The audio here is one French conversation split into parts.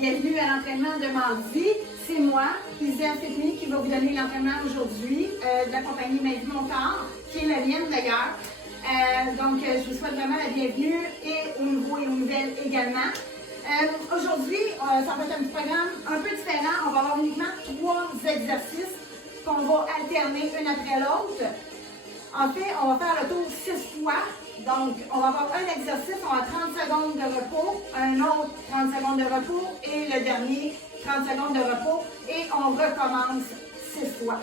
Bienvenue à l'entraînement de mardi. C'est moi, Isabelle Fitney, qui va vous donner l'entraînement aujourd'hui de la compagnie Ma Vie Mon Corps, qui est la mienne d'ailleurs. Donc, je vous souhaite vraiment la bienvenue et aux nouveaux et aux nouvelles également. Aujourd'hui, ça va être un petit programme un peu différent. On va avoir uniquement 3 exercices qu'on va alterner un après l'autre. En fait, on va faire le tour 6 fois. Donc, on va avoir un exercice, on a 30 secondes de repos, un autre 30 secondes de repos et le dernier 30 secondes de repos et on recommence 6 fois.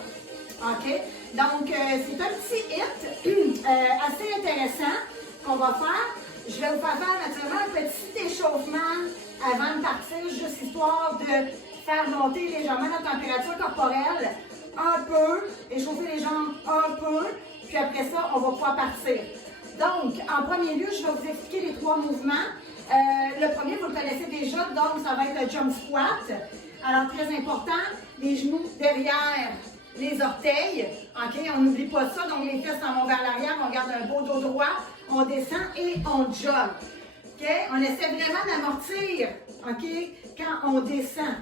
OK? Donc, c'est un petit hit assez intéressant qu'on va faire. Je vais vous faire naturellement un petit échauffement avant de partir, juste histoire de faire monter légèrement la température corporelle un peu, échauffer les jambes un peu, puis après ça, on va pouvoir partir. Donc, en premier lieu, je vais vous expliquer les 3 mouvements. Le premier, vous le connaissez déjà, donc ça va être le jump squat. Alors, très important, les genoux derrière les orteils. OK, on n'oublie pas ça, donc les fesses s'en vont vers l'arrière, on garde un beau dos droit, on descend et on jog. OK, on essaie vraiment d'amortir, OK, quand on descend.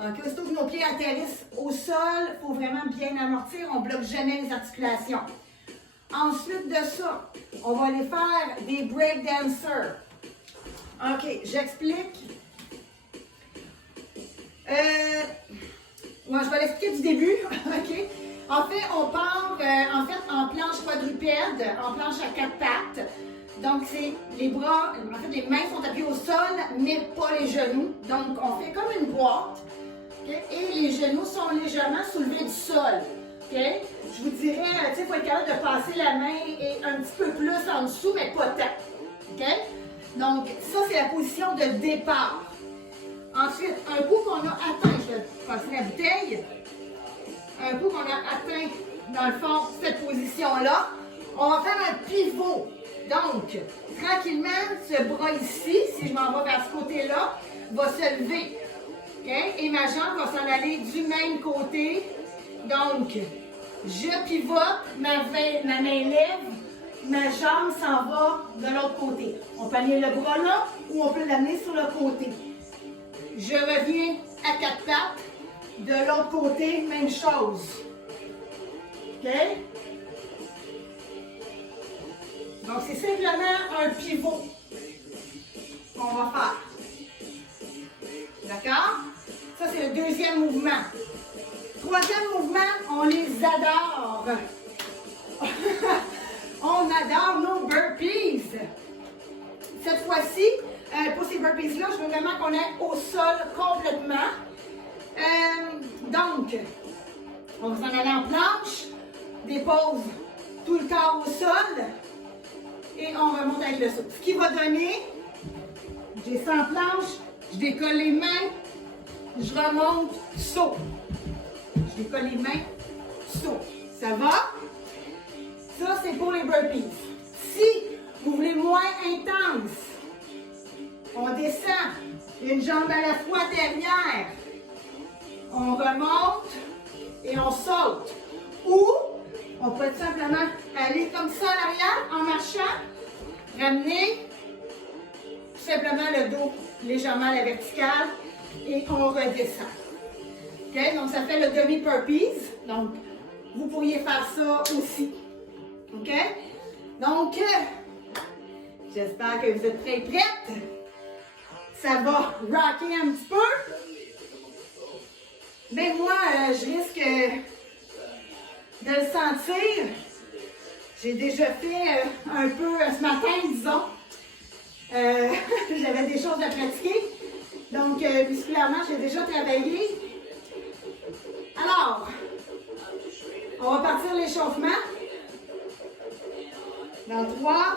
OK, aussitôt que nos pieds atterrissent au sol, il faut vraiment bien amortir, on ne bloque jamais les articulations. Ensuite de ça, on va aller faire des break dancers. OK, j'explique. Moi, je vais l'expliquer du début. OK? En fait, on part en planche quadrupède, en planche à 4 pattes. Donc, c'est les bras, en fait, les mains sont appuyées au sol, mais pas les genoux. Donc, on fait comme une boîte. Okay? Et les genoux sont légèrement soulevés du sol. Okay? Je vous dirais, tu sais, il faut être capable de passer la main et un petit peu plus en dessous, mais pas tant. Okay? Donc, ça, c'est la position de départ. Ensuite, un coup qu'on a atteint, je vais passer la bouteille, un coup qu'on a atteint, dans le fond, cette position-là, on va faire un pivot. Donc, tranquillement, ce bras ici, si je m'en vais vers ce côté-là, va se lever. Okay? Et ma jambe va s'en aller du même côté. Donc, je pivote, ma main lève, ma jambe s'en va de l'autre côté. On peut amener le bras là ou on peut l'amener sur le côté. Je reviens à 4 pattes. De l'autre côté, même chose. OK? Donc, c'est simplement un pivot qu'on va faire. D'accord? Ça, c'est le deuxième mouvement. Troisième mouvement, on les adore. On adore nos burpees. Cette fois-ci, pour ces burpees-là, je veux vraiment qu'on aille au sol complètement. Donc, on va s'en aller en planche, dépose tout le corps au sol et on remonte avec le saut. Ce qui va donner, je descends en planche, je décolle les mains, je remonte, saut. Je décolle les mains, saut. Ça va? Ça, c'est pour les burpees. Si vous voulez moins intense, on descend, une jambe à la fois derrière, on remonte et on saute. Ou, on peut tout simplement aller comme ça à l'arrière en marchant, ramener simplement le dos légèrement à la verticale et on redescend. OK? Donc, ça fait le demi-burpees. Donc, vous pourriez faire ça aussi. OK? Donc, j'espère que vous êtes prêtes. Ça va rocker un petit peu. Mais moi, je risque de le sentir. J'ai déjà fait un peu ce matin, disons. J'avais des choses à pratiquer. Donc, musculairement, j'ai déjà travaillé. Alors, on va partir l'échauffement. Dans 3,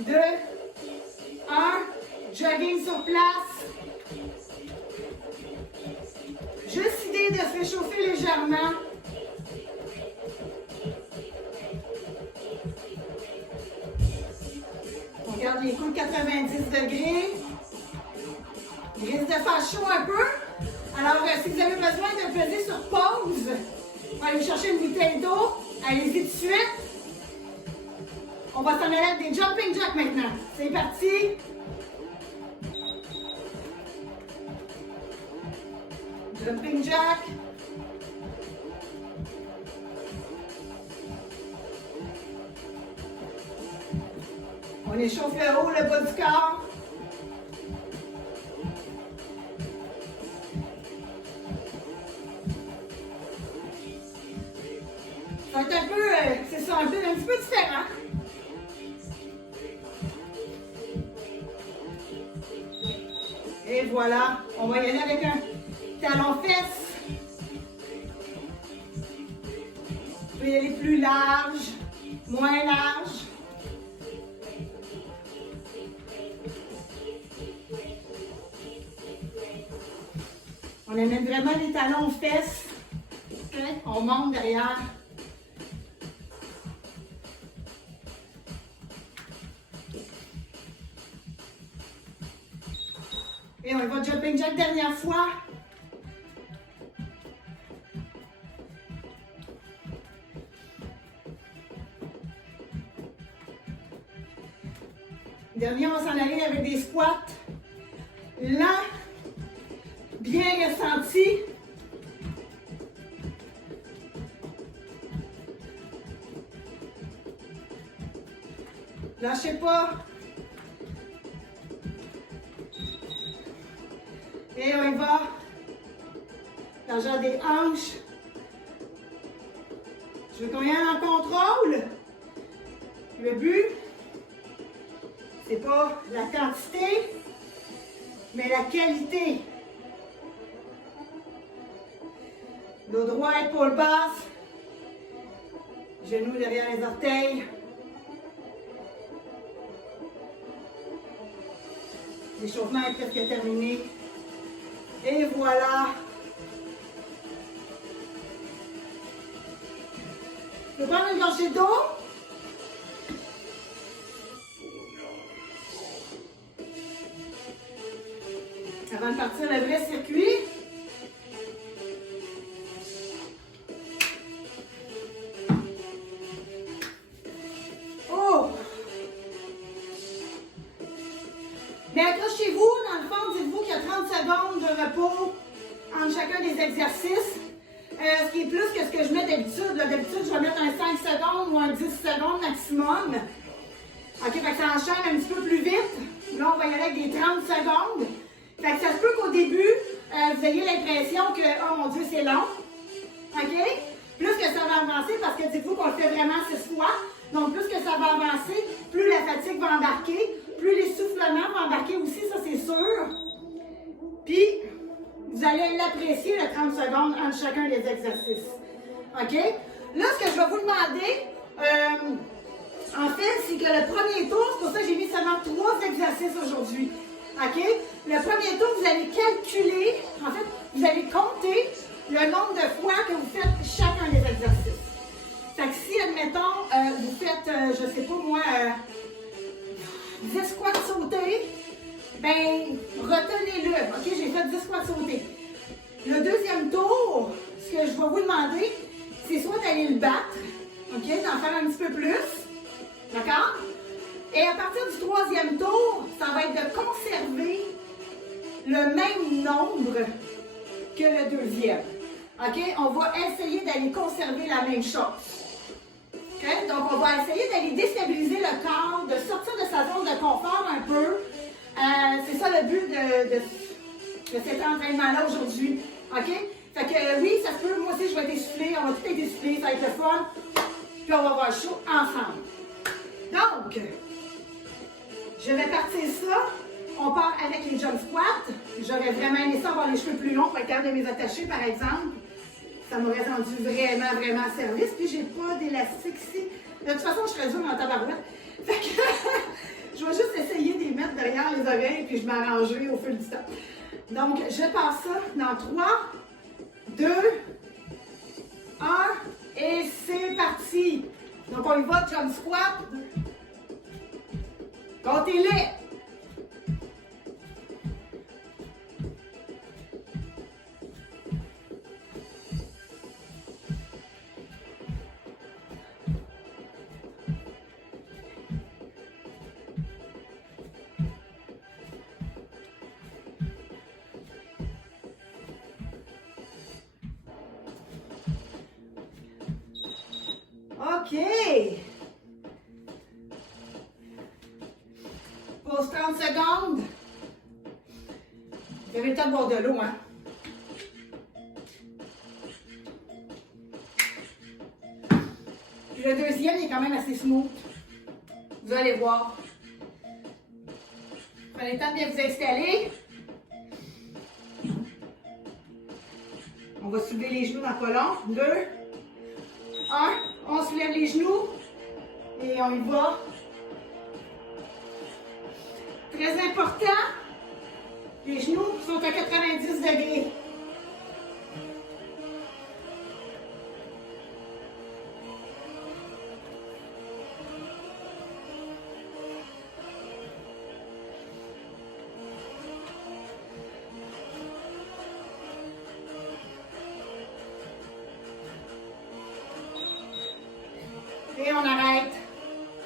2, 1, jogging sur place. Juste idée de se réchauffer légèrement. On garde les coudes 90 degrés. Il risque de faire chaud un peu. Alors, si vous avez besoin de peser sur pause, pour aller chercher une bouteille d'eau, allez-y tout de suite. On va s'en aller avec des jumping jacks maintenant. C'est parti. Jumping jack. On échauffe le haut, le bas du corps. Ça va être un peu, c'est ça, un petit peu différent. Et voilà, on va y aller avec un talon-fesse. Vous pouvez y aller plus large, moins large. On amène vraiment les talons aux fesses. Okay. On monte derrière. Et on va jumping jack dernière fois. Dernier, on va s'en aller avec des squats. Lents, bien ressentis. Lâchez pas. Et on y va. Largeur des hanches. Je veux qu'on y aille en contrôle. Le but, c'est pas la quantité, mais la qualité. Dos droit, épaule basse. Genoux derrière les orteils. L'échauffement est presque terminé. Et voilà. Je peux prendre une gorgée d'eau. Avant de partir le vrai circuit. Oh! Mais accrochez-vous, dans le fond, dites-vous qu'il y a 30 secondes de repos entre chacun des exercices. Ce qui est plus que ce que je mets d'habitude. D'habitude, je vais mettre un 5 secondes ou un 10 secondes maximum. OK, fait que ça enchaîne un petit peu plus vite. Là, on va y aller avec des 30 secondes. Fait que ça se peut qu'au début, vous ayez l'impression que, oh mon Dieu, c'est long. OK? Plus que ça va avancer, parce que dites-vous qu'on le fait vraiment 6 fois. Donc, plus que ça va avancer, plus la fatigue va embarquer, plus l'essoufflement va embarquer aussi, ça c'est sûr. Puis, vous allez l'apprécier le 30 secondes entre chacun des exercices. OK? Là, ce que je vais vous demander, en fait, c'est que le premier tour, c'est pour ça que j'ai mis seulement 3 exercices aujourd'hui. OK? Le premier tour, vous allez calculer, en fait, vous allez compter le nombre de fois que vous faites chacun des exercices. Fait que si, admettons, vous faites, je sais pas moi, 10 squats sautés, ben, retenez-le. OK? J'ai fait 10 squats sautés. Le deuxième tour, ce que je vais vous demander, c'est soit d'aller le battre, OK? D'en faire un petit peu plus. D'accord? Et à partir du troisième tour, ça va être de conserver le même nombre que le deuxième. OK? On va essayer d'aller conserver la même chose. OK? Donc, on va essayer d'aller déstabiliser le corps, de sortir de sa zone de confort un peu. C'est ça le but de cet entraînement-là aujourd'hui. OK? Fait que oui, ça se peut, moi aussi je vais être essoufflée, on va tout être essoufflé, ça va être le fun. Puis on va avoir chaud ensemble. Donc, je vais partir ça. On part avec les jump squats. J'aurais vraiment aimé ça avoir les cheveux plus longs pour être capable de les attacher, par exemple. Ça m'aurait rendu vraiment, vraiment service. Puis j'ai pas d'élastique ici. De toute façon, je serais dure dans la tabarouette. Fait que je vais juste essayer de les mettre derrière les oreilles puis je m'arrangerai au fil du temps. Donc, je passe ça dans 3, 2, 1 et c'est parti. Donc, on y va, jump squat. Comptez-les. OK. Pause 30 secondes. Vous avez le temps de boire de l'eau, hein? Puis le deuxième, il est quand même assez smooth. Vous allez voir. Prenez le temps de bien vous installer. On va soulever les genoux dans le colon. 2, 1. On soulève les genoux. Et on y va. Très important. Les genoux sont à 90 degrés. Et on arrête.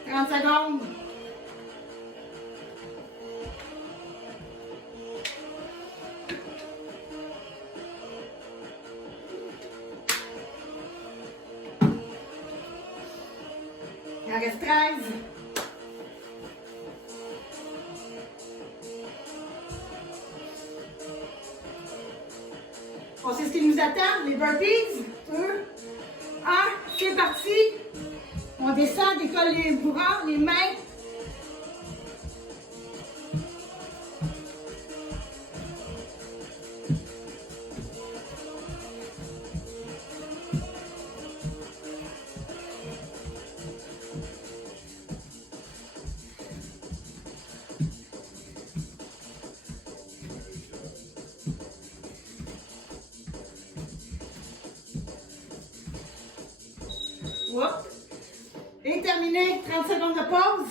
30 secondes. Il en reste 13. On sait ce qui nous attend, les burpees. 2, 1, c'est parti. On descend, décolle les bras, les mains. Hop. Et terminé, 30 secondes de pause.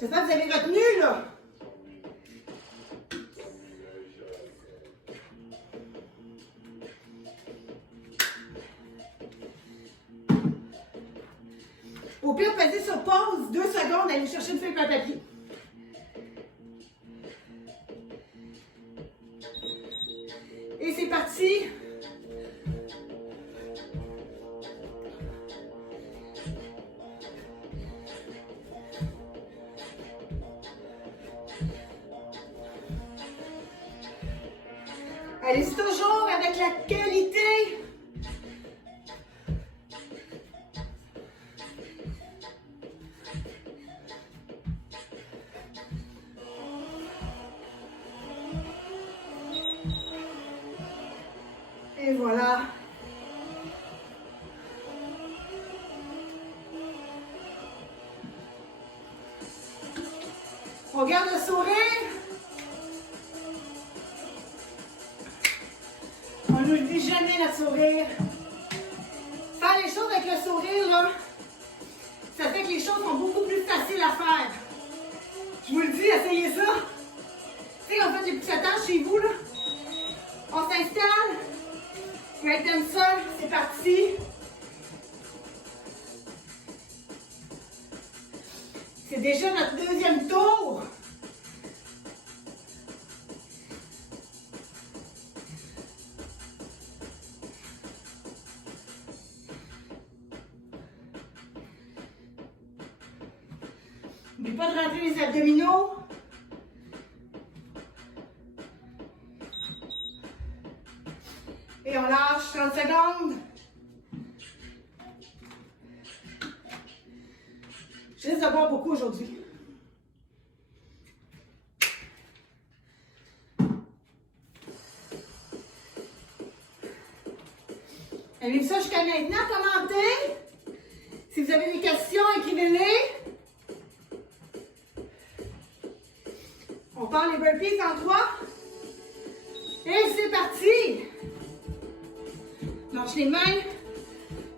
J'espère que vous avez retenu, là. Au pire, pesez sur pause, 2 secondes, allez chercher une feuille et un papier. Et c'est parti. Allez-y toujours avec la qualité. Et voilà. On garde le sourire. On n'oublie jamais notre sourire. Faire les choses avec le sourire, là, ça fait que les choses sont beaucoup plus faciles à faire. Je vous le dis, essayez ça. Tu sais, quand vous faites des petits attaches chez vous, là, on s'installe. Right and seul, c'est parti. C'est déjà notre deuxième tour. N'oubliez pas de rentrer les abdominaux. Et on lâche 30 secondes. Je risque de boire beaucoup aujourd'hui. Avez-vous ça jusqu'à maintenant? Commentez. Si vous avez des questions, écrivez-les. On part les burpees en 3. Et c'est parti. Lâche les mains.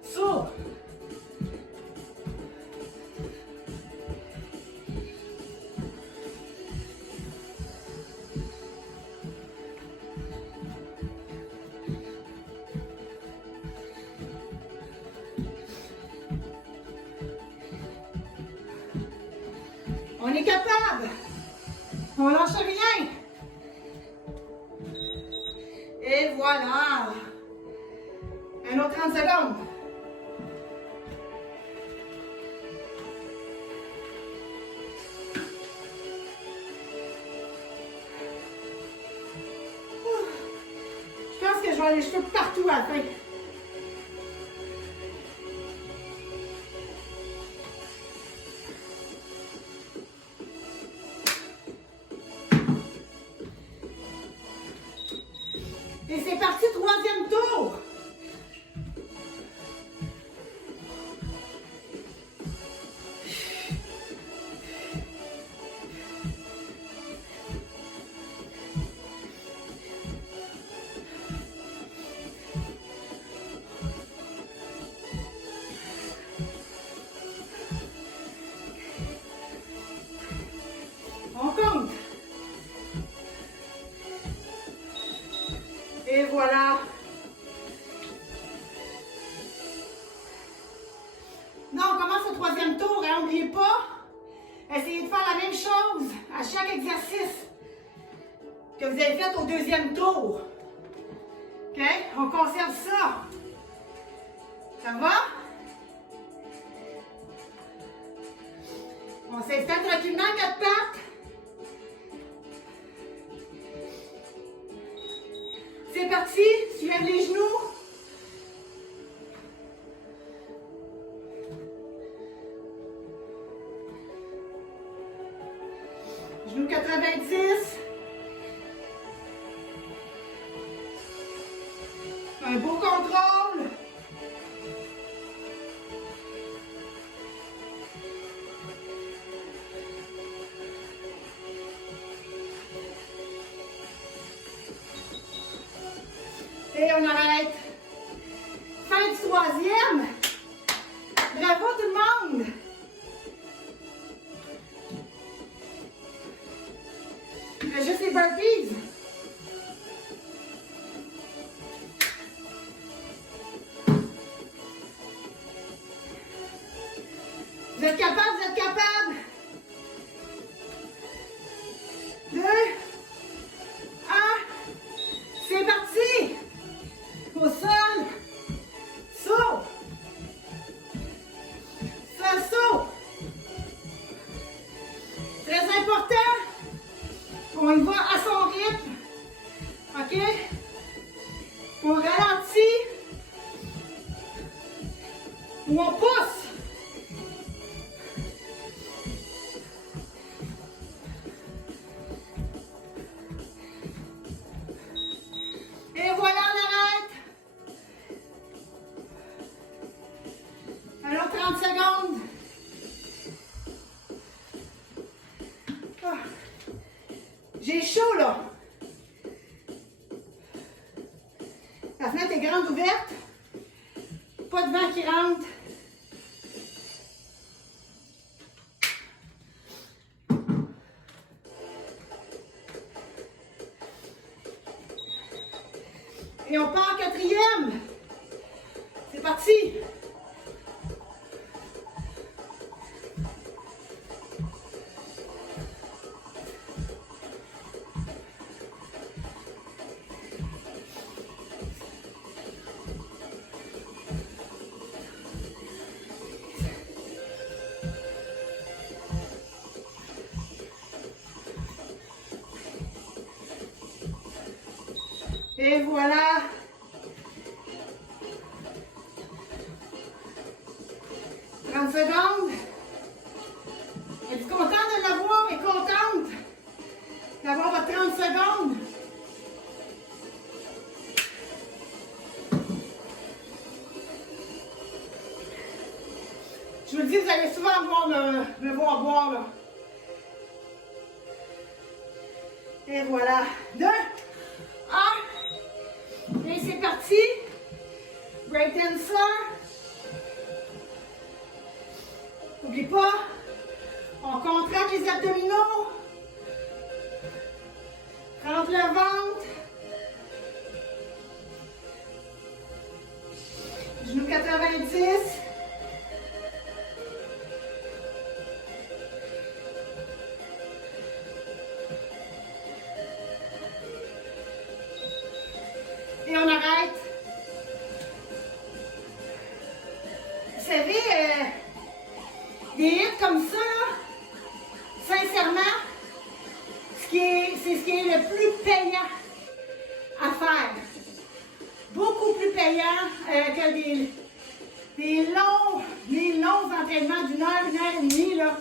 Saut. On est capable. On lâche rien. Et voilà. Un autre 30 secondes. Je pense que je vais aller les cheveux partout à la fin. Et c'est parti, troisième tour. On compte. Et voilà. Non, on commence au troisième tour, hein, n'oubliez pas. Essayez de faire la même chose à chaque exercice que vous avez fait au deuxième tour. OK? On conserve ça. Ça va? On s'installe tranquillement à quatre pattes. C'est parti. Tu lèves les genoux. Genoux 90. Un beau contrôle. Et on arrête. Fin du troisième. Bravo tout le monde. Il reste juste les burpees. Vous êtes capable, vous êtes capable. 2, 1, c'est parti. Au sol. Saut. Ça saut. Très important. On y va à son rythme. OK? On ralentit. Ou on pousse. Et voilà, on arrête. Alors 30 secondes. Ah. J'ai chaud là. La fenêtre est grande ouverte. Pas de vent qui rentre. Et on part en quatrième. C'est parti. Et voilà. Secondes. Êtes-vous content de l'avoir et contente d'avoir votre 30 secondes? Je vous le dis, vous allez souvent me voir boire là. Et voilà. 2, 1. Et c'est parti. Break dancer. N'oublie pas, on contracte les abdominaux, rentre le ventre, genoux 90, Des hits comme ça, là, sincèrement, c'est ce qui est le plus payant à faire. Beaucoup plus payant que des longs entraînements d'une heure et demie, là,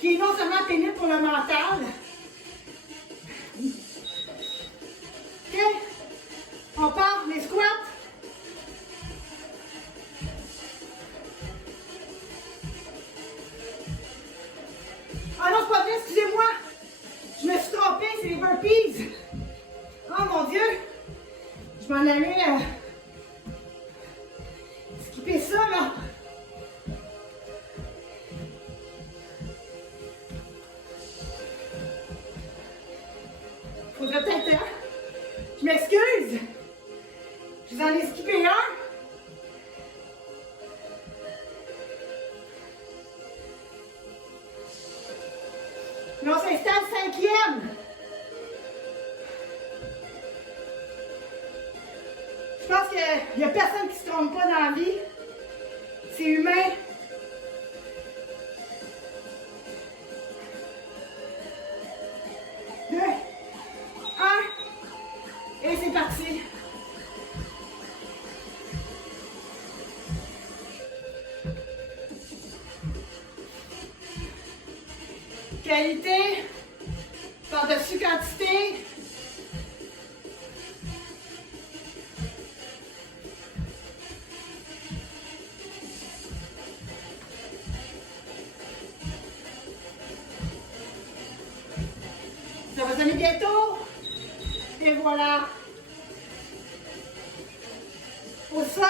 qui est non seulement pénible pour le mental. OK? On part, les squats. Ah non, c'est pas vrai, excusez-moi. Je me suis trompée, c'est les burpees. Oh mon Dieu. Je m'en allais skipper ça, là. Faudrait peut-être... Je m'excuse. Je vous en ai skippé un. Là, on s'installe cinquième. Je pense qu'il n'y a personne qui ne se trompe pas dans la vie. C'est humain. Deux, un, et c'est parti. Qualité, par-dessus quantité. Ça va donner bientôt. Et voilà. Au sol.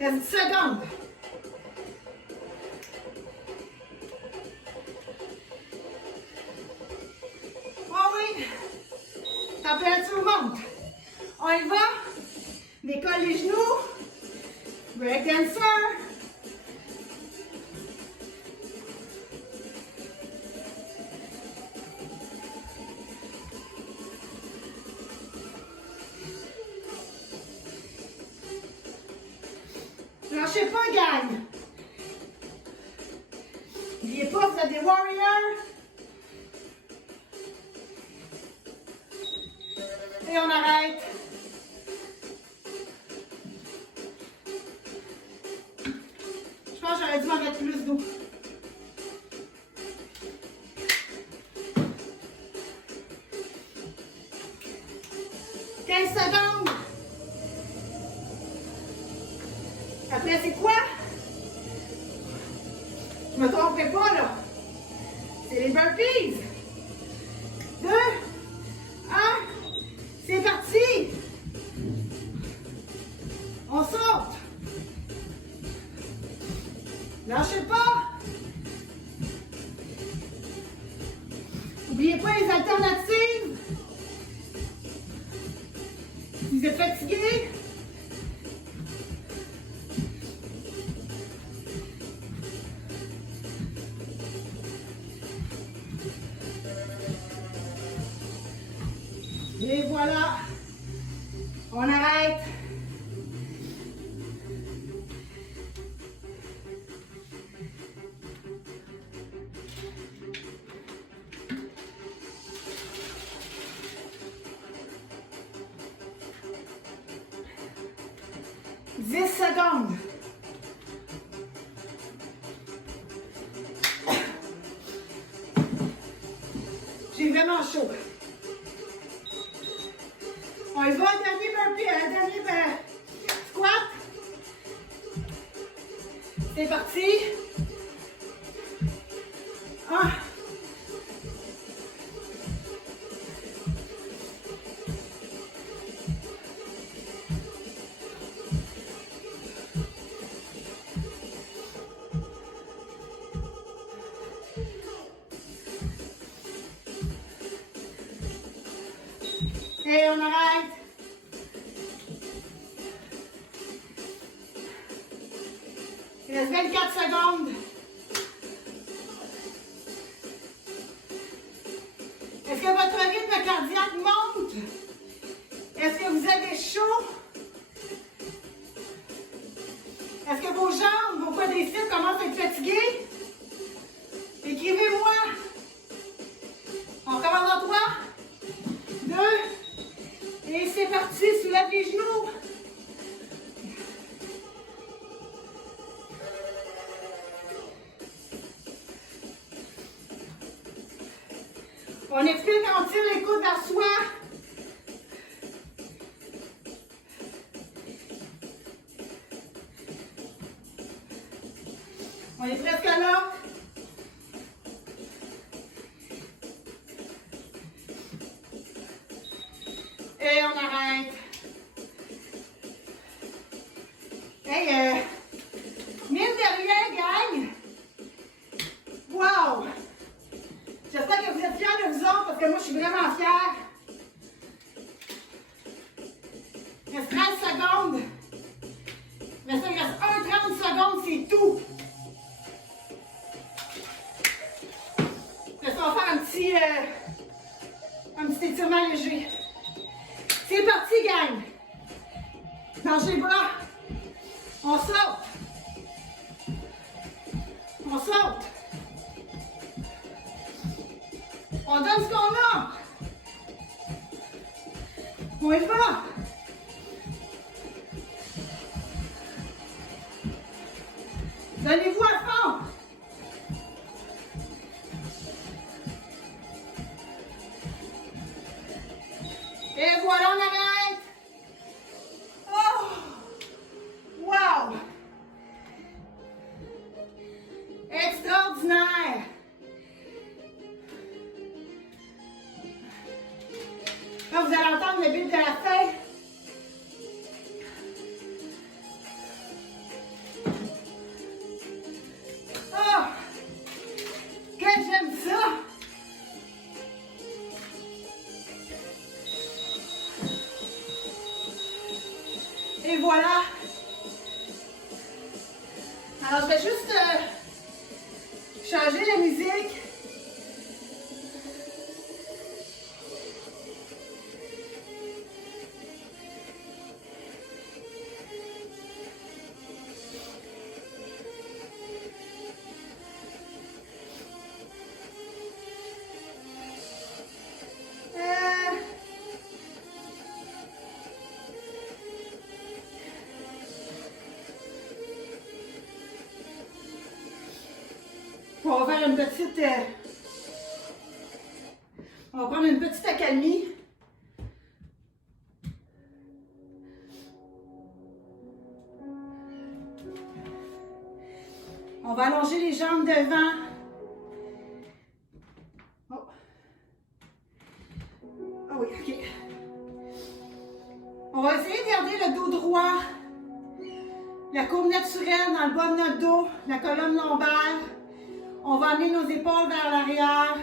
Reste 10 secondes. Oh oui. Température monte. On y va. Décolle les genoux. Break dancer. Lâchez pas, gang. N'oubliez pas, vous êtes des warriors. Et on arrête. Je pense que j'aurais dû en mettre plus d'eau. Secondes. Après, c'est quoi? Je me tromperai pas, là. C'est les burpees. 2, 1, c'est parti. On saute. Lâchez pas. N'oubliez pas les alternatives. Si vous êtes fatigué, et voilà, on arrête. Dix secondes. J'ai vraiment chaud. On y va, dernier burpee, dernier squat. C'est parti. 1. Et on arrête. Il reste 20 4 secondes. Est-ce que votre rythme cardiaque monte? Est-ce que vous avez chaud? Est-ce que vos jambes, vos quadriceps commencent à être fatigués? Écrivez-moi. On recommence en 3, 2, et c'est parti, soulève les genoux. On expire quand on tire les coudes vers soi. On est presque là. Et on arrête. Hey, mine de rien, gang. Wow! J'espère que vous êtes fiers de vous autres parce que moi, je suis vraiment fière. Il reste 13 secondes. Mais ça, il reste 30 secondes, c'est tout. Là, on va faire un petit étirement léger. C'est parti, gang. Lâchez les bras. On saute. On saute. On donne ce qu'on a. On y va. Donnez-vous à fond. Et voilà, on arrête. Oh! Wow! Extraordinaire. Là, vous allez entendre le bip de la feuille. Oh! Que j'aime ça! Et voilà! Alors, je vais juste changer la musique. On va faire une petite... on va prendre une petite accalmie. On va allonger les jambes devant. Oh. Ah oui, ok. On va essayer de garder le dos droit. La courbe naturelle dans le bas de notre dos, la colonne lombaire. On va amener nos épaules vers l'arrière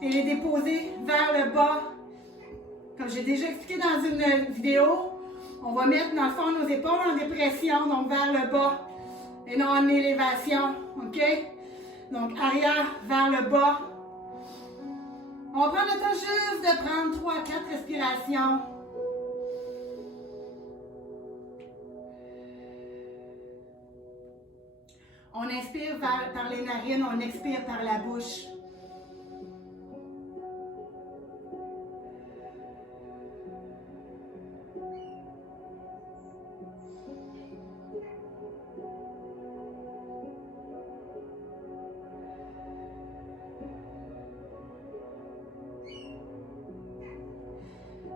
et les déposer vers le bas. Comme j'ai déjà expliqué dans une vidéo, on va mettre dans le fond nos épaules en dépression, donc vers le bas et non en élévation. OK? Donc arrière vers le bas. On va prendre le temps juste de prendre 3 à 4 respirations. On inspire par les narines, on expire par la bouche.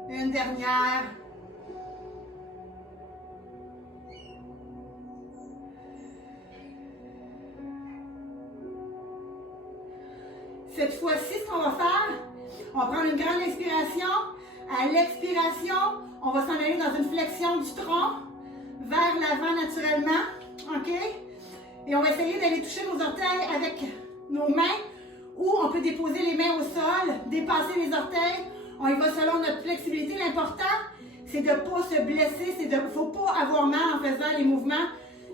Une dernière. Cette fois-ci, ce qu'on va faire, on va prendre une grande inspiration. À l'expiration, on va s'en aller dans une flexion du tronc vers l'avant naturellement. OK? Et on va essayer d'aller toucher nos orteils avec nos mains ou on peut déposer les mains au sol, dépasser les orteils. On y va selon notre flexibilité. L'important, c'est de ne pas se blesser. Il ne faut pas avoir mal en faisant les mouvements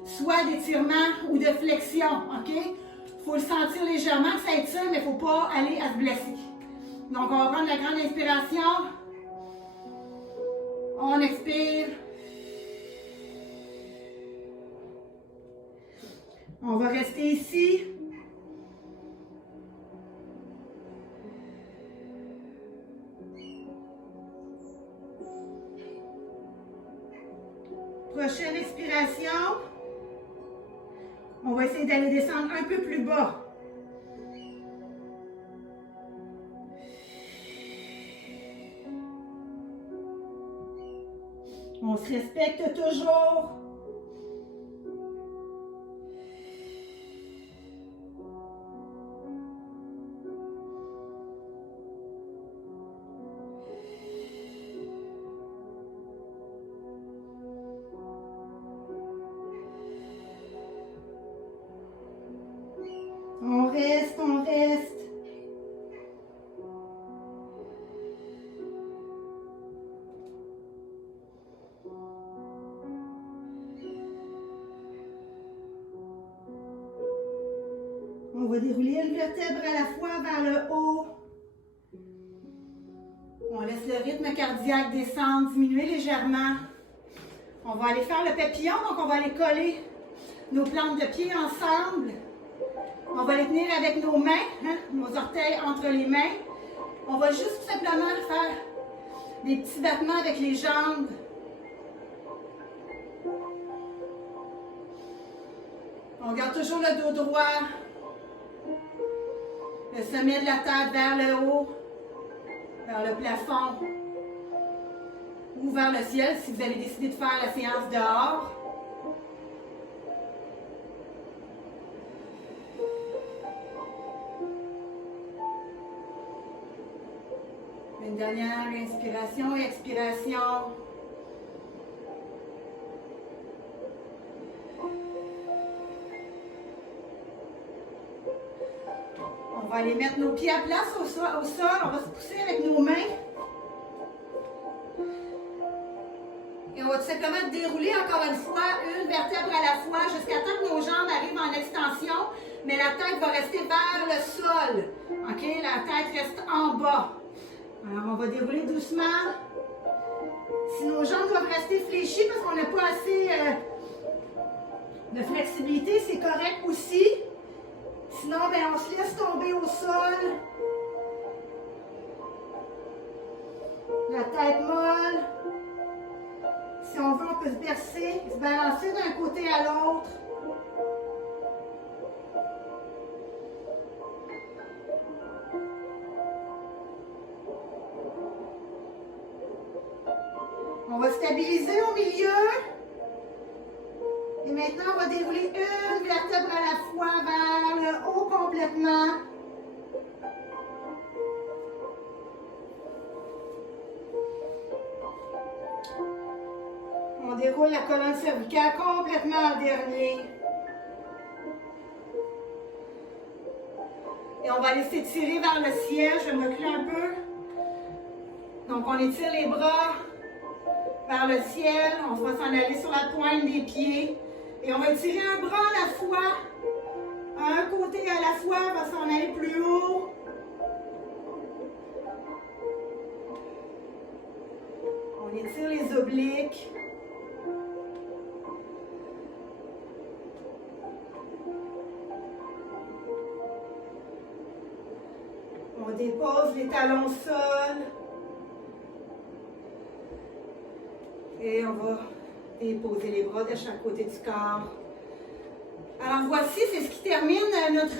soit d'étirement ou de flexion, OK? Il faut le sentir légèrement que ça étire, mais il ne faut pas aller à se blesser. Donc, on va prendre la grande inspiration. On expire. On va rester ici. Prochaine expiration. On va essayer d'aller descendre un peu plus bas. On se respecte toujours. On reste, on reste. On va dérouler une vertèbre à la fois vers le haut. On laisse le rythme cardiaque descendre, diminuer légèrement. On va aller faire le papillon, donc on va aller coller nos plantes de pied ensemble. On va les tenir avec nos mains, nos orteils entre les mains. On va juste simplement faire des petits battements avec les jambes. On garde toujours le dos droit. Le sommet de la tête vers le haut, vers le plafond ou vers le ciel si vous avez décidé de faire la séance dehors. Une dernière inspiration et expiration. On va aller mettre nos pieds à place au sol. On va se pousser avec nos mains. Et on va tout simplement dérouler encore une fois une vertèbre à la fois jusqu'à temps que nos jambes arrivent en extension, mais la tête va rester vers le sol. OK? La tête reste en bas. Alors, on va dérouler doucement. Si nos jambes doivent rester fléchies parce qu'on n'a pas assez de flexibilité, c'est correct aussi. Sinon, ben, on se laisse tomber au sol. La tête molle. Si on veut, on peut se bercer, se balancer d'un côté à l'autre. On va stabiliser au milieu. Et maintenant, on va dérouler une vertèbre à la fois vers le haut complètement. On déroule la colonne cervicale complètement en dernier. Et on va aller s'étirer vers le ciel. Je vais me reculer un peu. Donc, on étire les bras vers le ciel. On va s'en aller sur la pointe des pieds. Et on va étirer un bras à la fois. Un côté à la fois va s'en aller plus haut. On étire les obliques. On dépose les talons au sol. Et on va déposer les bras de chaque côté du corps. Alors voici, c'est ce qui termine notre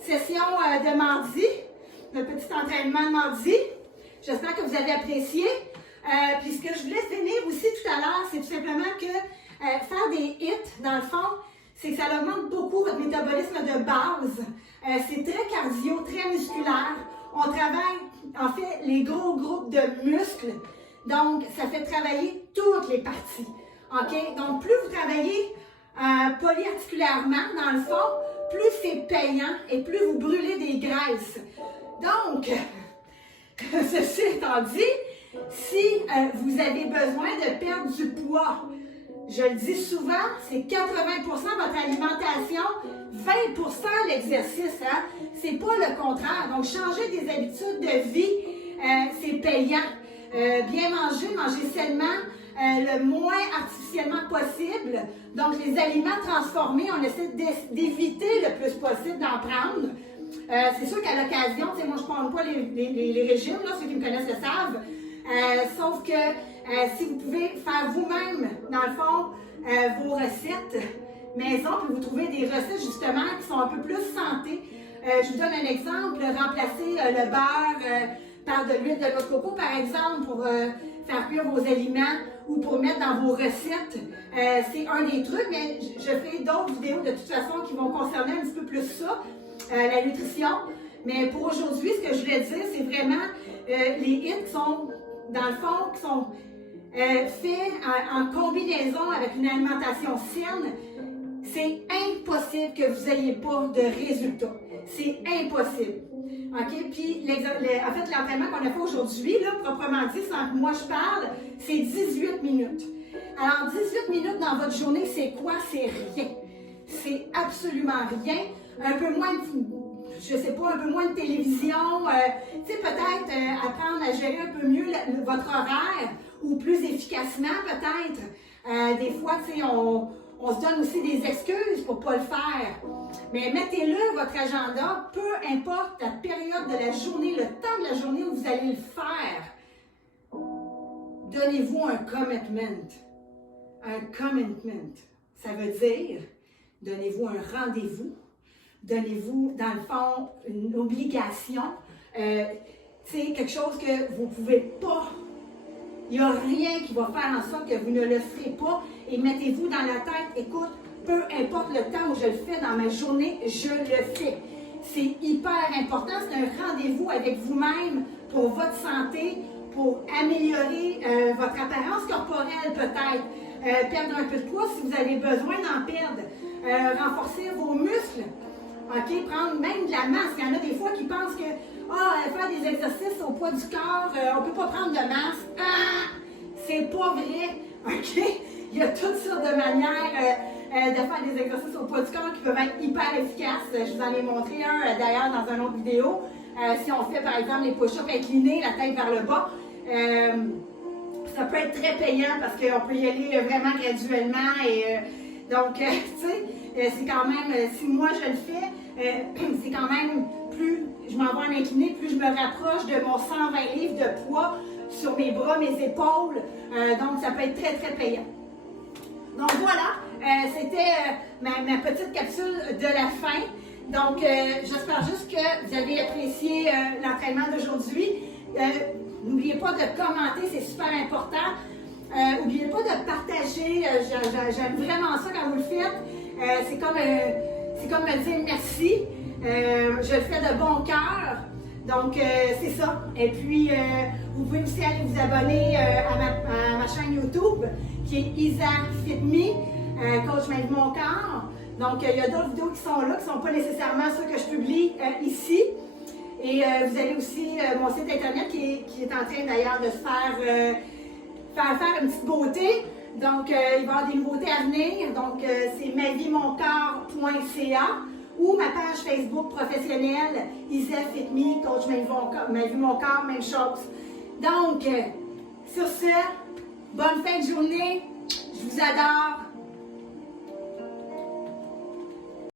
session de mardi, notre petit entraînement de mardi. J'espère que vous avez apprécié. Puis ce que je voulais finir aussi tout à l'heure, c'est tout simplement que faire des hits, dans le fond, c'est que ça augmente beaucoup votre métabolisme de base. C'est très cardio, très musculaire. On travaille, en fait, les gros groupes de muscles. Donc, ça fait travailler toutes les parties. OK? Donc, plus vous travaillez polyarticulairement, dans le fond, plus c'est payant et plus vous brûlez des graisses. Donc, ceci étant dit, si vous avez besoin de perdre du poids je le dis souvent, c'est 80% votre alimentation, 20% l'exercice. Hein? C'est pas le contraire. Donc, changer des habitudes de vie, c'est payant. Bien manger, manger sainement, le moins artificiellement possible. Donc, les aliments transformés, on essaie d'éviter le plus possible d'en prendre. C'est sûr qu'à l'occasion, moi je ne prends pas les régimes, là, ceux qui me connaissent le savent. Sauf que si vous pouvez faire vous-même, dans le fond, vos recettes maison, puis vous trouvez des recettes justement qui sont un peu plus santé. Je vous donne un exemple, remplacer le beurre par de l'huile de noix de coco, par exemple, pour faire cuire vos aliments ou pour mettre dans vos recettes. C'est un des trucs, mais je ferai d'autres vidéos de toute façon qui vont concerner un petit peu plus ça, la nutrition. Mais pour aujourd'hui, ce que je voulais dire, c'est vraiment les hits qui sont, dans le fond, qui sont faits en combinaison avec une alimentation saine. C'est impossible que vous n'ayez pas de résultats. C'est impossible. OK? Puis, en fait, l'entraînement qu'on a fait aujourd'hui, là, proprement dit, sans que moi je parle, c'est 18 minutes. Alors, 18 minutes dans votre journée, c'est quoi? C'est rien. C'est absolument rien. Un peu moins je sais pas, un peu moins de télévision, tu sais, peut-être apprendre à gérer un peu mieux votre horaire ou plus efficacement, peut-être. Des fois, tu sais, on se donne aussi des excuses pour ne pas le faire. Mais mettez-le votre agenda, peu importe la période de la journée, le temps de la journée où vous allez le faire. Donnez-vous un commitment. Un commitment. Ça veut dire, donnez-vous un rendez-vous. Donnez-vous, dans le fond, une obligation. C'est quelque chose que vous ne pouvez pas. Il n'y a rien qui va faire en sorte que vous ne le ferez pas. Et mettez-vous dans la tête, écoute, peu importe le temps où je le fais dans ma journée, je le fais. C'est hyper important. C'est un rendez-vous avec vous-même pour votre santé, pour améliorer votre apparence corporelle peut-être, perdre un peu de poids si vous avez besoin d'en perdre, renforcer vos muscles. OK, prendre même de la masse. Il y en a des fois qui pensent que faire des exercices au poids du corps, on ne peut pas prendre de masse. C'est pas vrai. OK? Il y a toutes sortes de manières de faire des exercices au poids du corps qui peuvent être hyper efficaces. Je vous en ai montré un d'ailleurs dans une autre vidéo. Si on fait par exemple les push-ups inclinés, la tête vers le bas, ça peut être très payant parce qu'on peut y aller vraiment graduellement. Et donc, tu sais, c'est quand même, si moi je le fais, c'est quand même plus je m'en vais en incliné, plus je me rapproche de mon 120 livres de poids sur mes bras, mes épaules. Donc, ça peut être très, très payant. Donc, voilà, c'était ma petite capsule de la fin. Donc, j'espère juste que vous avez apprécié l'entraînement d'aujourd'hui. N'oubliez pas de commenter, c'est super important. N'oubliez pas de partager. J'aime vraiment ça quand vous le faites. C'est comme me dire merci. Je le fais de bon cœur. Donc, c'est ça. Et puis, vous pouvez aussi aller vous abonner à ma chaîne YouTube qui est Isa Fit Me, Coach Maître Mon Corps. Donc, il y a d'autres vidéos qui sont là, qui ne sont pas nécessairement ceux que je publie ici. Et vous avez aussi mon site internet qui est en train d'ailleurs de se faire une petite beauté. Donc, il va y avoir des nouveautés à venir. Donc, c'est maviemoncorps.ca ou ma page Facebook professionnelle, Isa Fit Me, Coach Ma Vie Mon Corps, même chose. Donc, sur ce, bonne fin de journée. Je vous adore.